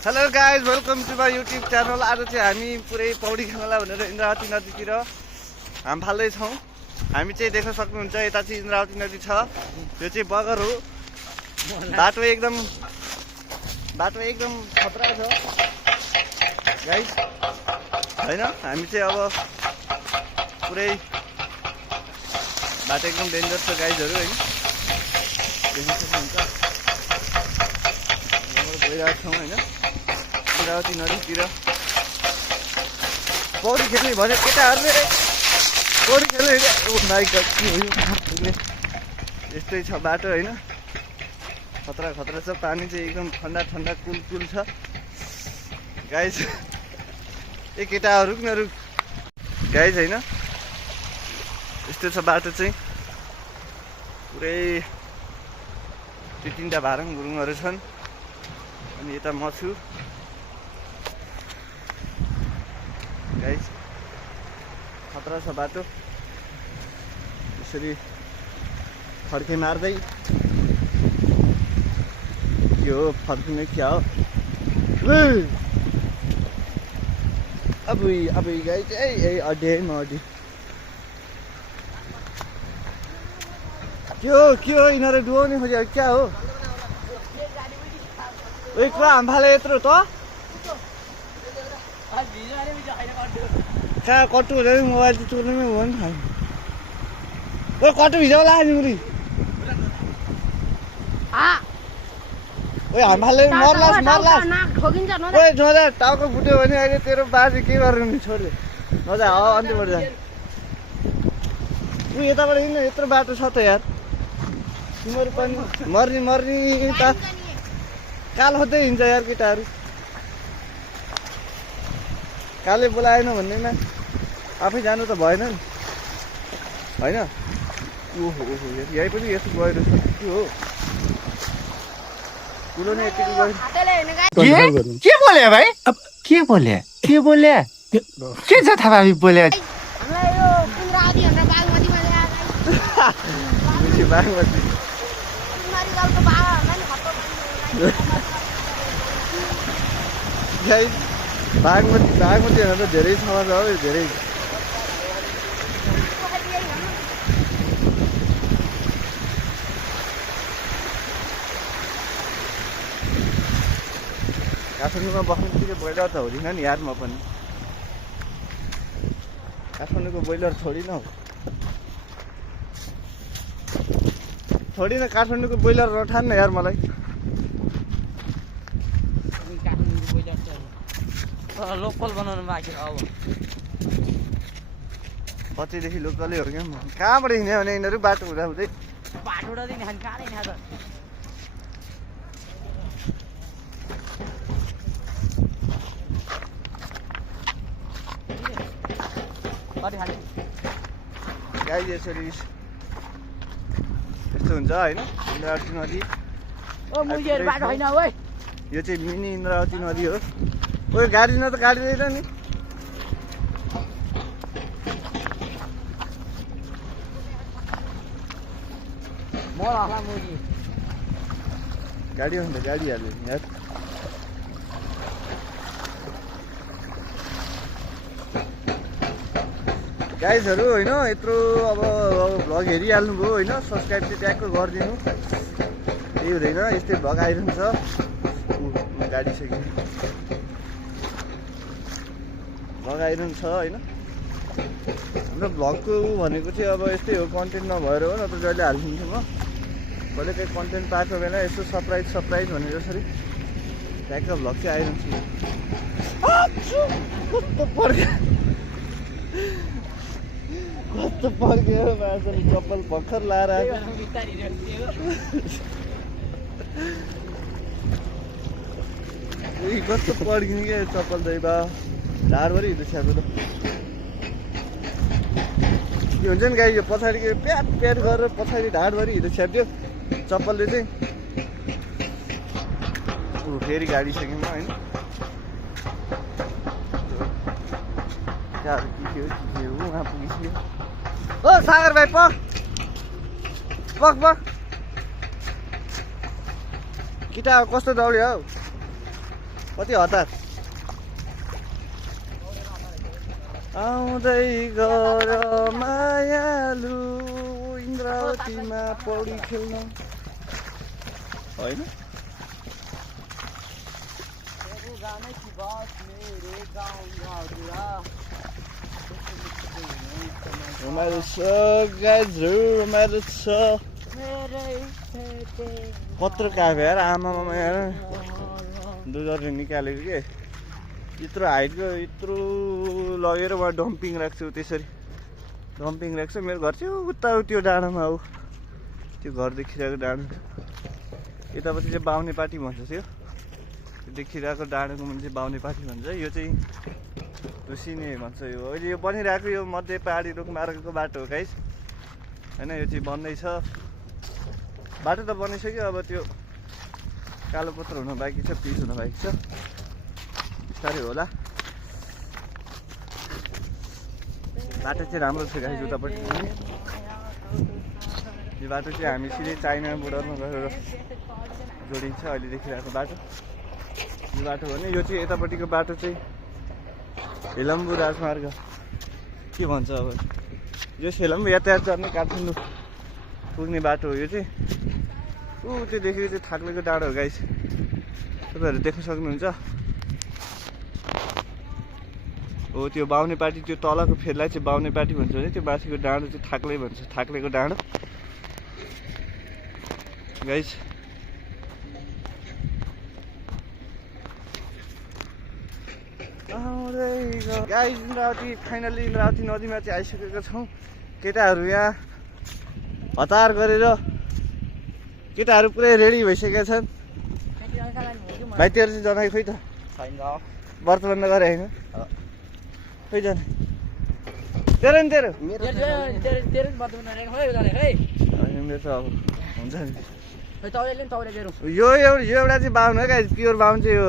Hello guys welcome to my YouTube channel. आज चाहिँ हामी पुरै पौडी खेल्नलाई भनेर इन्द्रावती नदीतिर हामी फाल्दैछौँ। हामी चाहिँ देख्न सक्नुहुन्छ यता चाहिँ इन्द्रावती नदी छ, यो चाहिँ बगर हो। बाटो एकदम खतरा छ गाइज होइन। हामी चाहिँ अब पुरै बाटो एकदम डेन्जर छ गाइजहरू होइन, देख्न सक्नुहुन्छ। गइरहेको छौँ होइन इन्द्रावती नदीतिर पौडी खेल्ने भने केटाहरूले पौडी खेल्ने यस्तै छ बाटो होइन, खतरा छ। पानी चाहिँ एकदम ठन्डा कुल छ गाइज। ए केटाहरू किन गाइज होइन, यस्तो छ बाटो चाहिँ। पुरै त्यो तिनवटा भारुङ गुरुङहरू छन् अनि यता म छु गाइज। खतरा छ बाटो, यसरी फर्के मार्दै के हो फर्किने क्या हो अब गाइज। ए अड्डे म अड्डी के हो यिनीहरू डुबाउने खोज्यो क्या हो? ओइ पुरा हामफाले यत्रो त कहाँ कट्टु हुँदैन मोबाइल चाहिँ चोर्नुमै हो नि। ओ कट्टु भिजाउला नि उरी। ओइ हामफाले मर्लास ओइ नजा टाउको फुट्यो भने अहिले तेरो बाजे के गर्नु नि छोड्यो नजा अन्तिमबाट जा। ऊ यताबाट हिँड्न यत्रो बाटो छ त यार, तिमीहरू पनि मर्नी त काल खोज्दै हिँड्छ यार केटाहरू। काले बोलाएन भन्नेमा आफै जानु त भएन नि होइन। ओहो यही पनि यस्तो गएर के हो ठुलो नै यतिको गयो। के बोले भाइ? अब के बोले के छ थाहा भाइ बोले? बागमती बागमतीहरू त धेरै ठाउँमा छ हो, धेरै काठमाडौँमा बस्नुतिर बोइलर त हुँदैन नि यार। म पनि काठमाडौँको बोइलर छोडिन काठमाडौँको बोइलर नठान्न यार मलाई। लोकल बनाउनु बाँकी अब पछिदेखि लोकलै हो क्या। कहाँबाट हिँड्यो भने यिनीहरू बाटो हुँदै बाटोदेखि कहाँ हिँड्छ गाई यसरी यस्तो हुन्छ होइन। इन्द्रावती नदी यो चाहिँ मिनी इन्द्रावती नदी हो। ओ गाडी न त गाडिँदैन नि गाडी हो नि त गाडी हाल्यो नि यार। गाइजहरू होइन यत्रो अब भ्लग हेरिहाल्नुभयो होइन, सब्सक्राइब चाहिँ ट्याक्क गरिदिनु। त्यही हुँदैन यस्तै भ्लग आइरहन्छ। गाडी छ कि भ्लग आइरहन्छ होइन। हाम्रो भ्लगको भनेको चाहिँ अब यस्तै हो, कन्टेन्ट नभएर हो, नत्र जहिले हालिदिन्छु म। कहिले चाहिँ कन्टेन्ट पाएको बेला यसो सरप्राइज भनेर यसरी ट्याक्क भ्लग चाहिँ आइरहन्छ। कस्तो पर्क्यो मान्छेले चप्पल भर्खर लाएर कस्तो पड्किने क्या चप्पल दै बा ढाडभरि हिँड्दैछ अब त। के हुन्छ नि गाई यो पछाडि प्याट गरेर पछाडि ढाडभरि हिँड्दै छ्याप्यो चप्पलले चाहिँ। फेरि गाडी सक्यौँ होइन। उहाँ पुगिसक्यो। ओ सागर भाइ पक केटा कस्तो दौड्यो हौ? कति हतार आउँदै गर मायालु इन्द्रावतीमा पौडी खेल्न होइन रमाइलो छ गाइजहरू रमाइलो छ कत्रो काफे यार आमामा यार दुधहरू निकालेको के यत्रो हाइटको यत्रो लगेर म डम्पिङ राख्छु त्यसरी डम्पिङ राख्छु मेरो घर चाहिँ उता त्यो डाँडामा हो त्यो घर देखिरहेको डाँडो यतापट्टि चाहिँ बाहुने पाटी भन्छ त्यो देखिरहेको डाँडोको मुनि चाहिँ बाहुने पाटी भन्छ यो चाहिँ सिने भन्छ यो अहिले यो बनिरहेको यो मध्य पहाडी रुखमार्गको बाटो हो गाइस होइन यो चाहिँ बन्दैछ बाटो त बनिसक्यो अब त्यो कालो पत्र हुन बाँकी छ पिच हुन बाँकी छ बिस्तारै होला बाटो चाहिँ राम्रो छ गाइस उतापट्टि यो बाटो चाहिँ हामी सिधै चाइना बोर्डरमा गएर जोडिन्छ अहिले देखिरहेको बाटो यो बाटो भने यो चाहिँ यतापट्टिको बाटो चाहिँ हेलम्बु राजमार्ग के भन्छ अब यो हेलम्बु यातायात गर्ने काठमाडौँ पुग्ने बाटो हो यो चाहिँ त्यो देखेको चाहिँ थाक्लेको डाँडो हो गाइस तपाईँहरू देख्न सक्नुहुन्छ हो त्यो बाहुने पाटी त्यो तलको फेदलाई चाहिँ बाहुने पाटी भन्छ भने त्यो माथिको डाँडो चाहिँ थाक्लै भन्छ थाक्लेको डाँडो guys guys Indrawati finally Indrawati नदीमा चाहिँ आइसकेका छौँ केटाहरू यहाँ हतार गरेर केटाहरू पुरै रेडी भइसकेका छन् भाइ तेरो चाहिँ जनाइ खोइ त वर्तमान गरे होइन खोइ जना तेरो नि तेरो मेरो त अब हुन्छ नि यो एउटा चाहिँ बाहुन हो गाइस प्योर बाहुन चाहिँ यो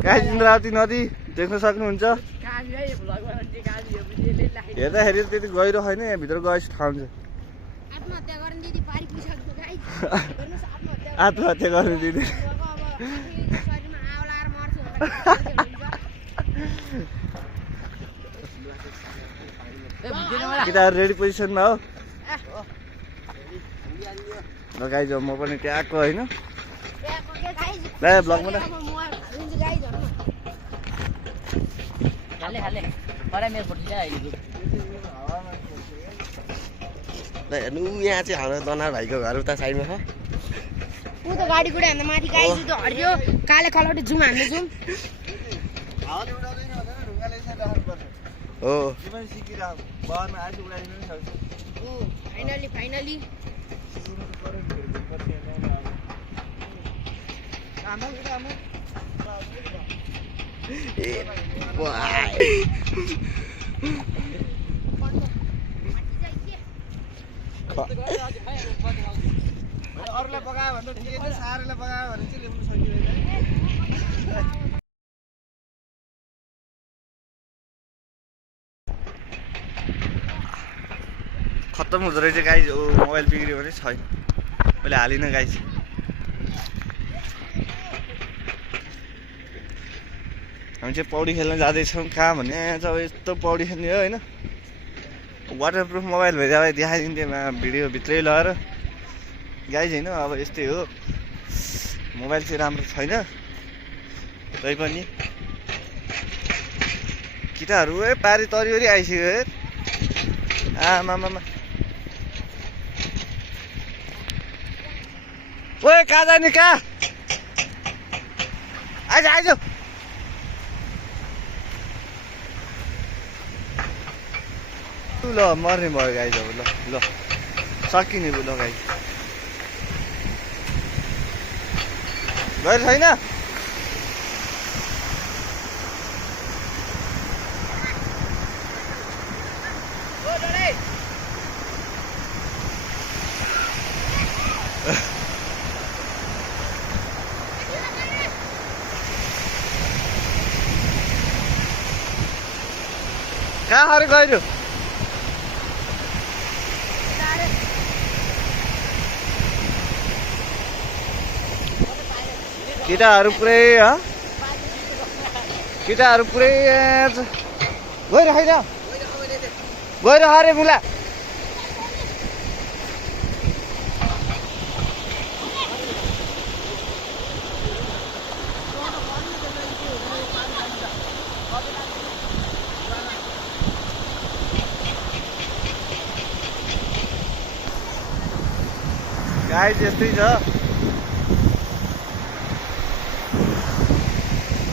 गाइस इन्द्रावती नदी देख्न सक्नुहुन्छ हेर्दाखेरि त्यति गहिरो होइन यहाँ भित्र गएपछि थाहा हुन्छ आत्महत्या गर्नु दिदी केटाहरू रेडी पोजिसनमा हो ल गाइज म पनि त्यहाँ आएको होइन ल ब्लगमा त हेर्नु यहाँ चाहिँ हाम्रो दनार भाइको घर उता साइडमा छ ऊ त गाडी गुडी हान्दा माथि गाई त हरियो काले कलौटे जुम हान्ने जुम हो फाइनली फाइनली अरूलाई पकायो भने त ठिकै छ सारेलाई पकायो भने चाहिँ ल्याउनु सकिँदैन खत्तम हुँदो रहेछ गाइज ओ मोबाइल बिग्रियो भने छैन मैले हालिनँ गाइज हामी चाहिँ पौडी खेल्न जाँदैछौँ कहाँ भने चाहिँ अब यस्तो पौडी खेल्ने हो होइन वाटरप्रुफ मोबाइल भइदिएर देखाइदिन्थेँ भिडियोभित्रै लगाएर गाइज होइन अब यस्तै हो मोबाइल चाहिँ राम्रो छैन तैपनि केटाहरू पारी तरिवरी आइसक्यो आमामा ओए कहाँ जाने कहाँ आइज आइज ल मर्ने भयो गाइज अब ल ल सकिने ल गाइज गएर छैन कहाँ गयो केटाहरू पुरै केटाहरू पुरै गइरह अरे मुला गाइस यस्तै छ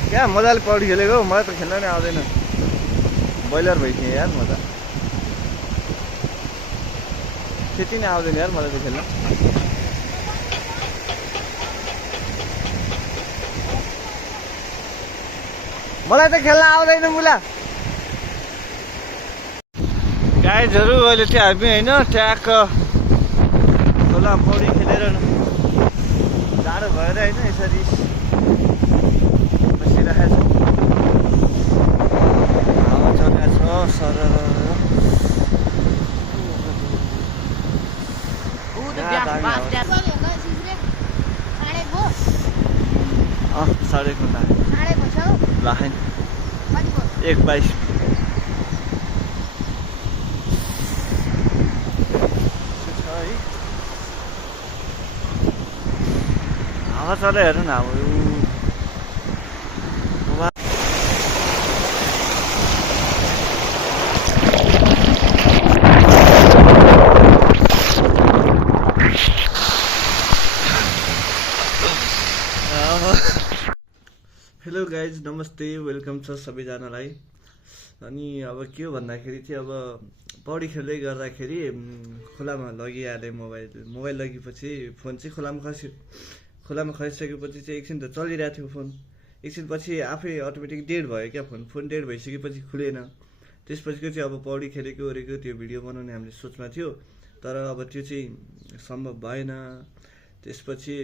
क्या मजाले पौडी खेलेको मलाई त खेल्न नै आउँदैन बोइलर भइथिएँ यार म त त्यति नै आउँदैन यार मलाई त खेल्न मलाई त खेल्न आउँदैन मुला गाइजहरू अहिले चाहिँ हामी होइन ट्याक्क खोला पौडी खेलेर जाडो भएर होइन यसरी बसिरहेको छ हावा चलेको छ सरर साढेको लाखेन 1.22 हावा चले हेर्नु न अब हेलो गाइज नमस्ते वेलकम छ सबैजनालाई अनि अब के हो भन्दाखेरि चाहिँ अब पौडी खेल्दै गर्दाखेरि खोलामा लगिहालेँ मोबाइल लगेपछि फोन चाहिँ खोलामा खसिसकेपछि चाहिँ एकछिन त चलिरहेको थियो फोन एकछिन पछि आफै अटोमेटिक डेड भयो क्या फोन डेड भइसकेपछि खुलेन त्यसपछि चाहिँ अब पौडी खेलेको ओरेको त्यो भिडियो बनाउने हामीले सोचमा थियो तर अब त्यो चाहिँ सम्भव भएन त्यसपछि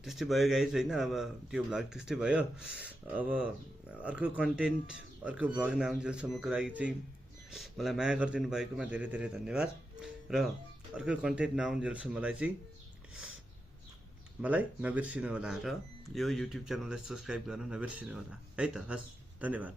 त्यस्तै भयो गाइज होइन अब त्यो भ्लग त्यस्तै भयो अब अर्को कन्टेन्ट अर्को भ्लग नआउन्जेलसम्मको लागि चाहिँ मलाई माया गरिदिनु भएकोमा धेरै धेरै धन्यवाद र अर्को कन्टेन्ट नआउन्जेलसम्मलाई चाहिँ मलाई नबिर्सिनु होला र यो युट्युब च्यानललाई सब्सक्राइब गर्न नबिर्सिनु होला है त हस् धन्यवाद।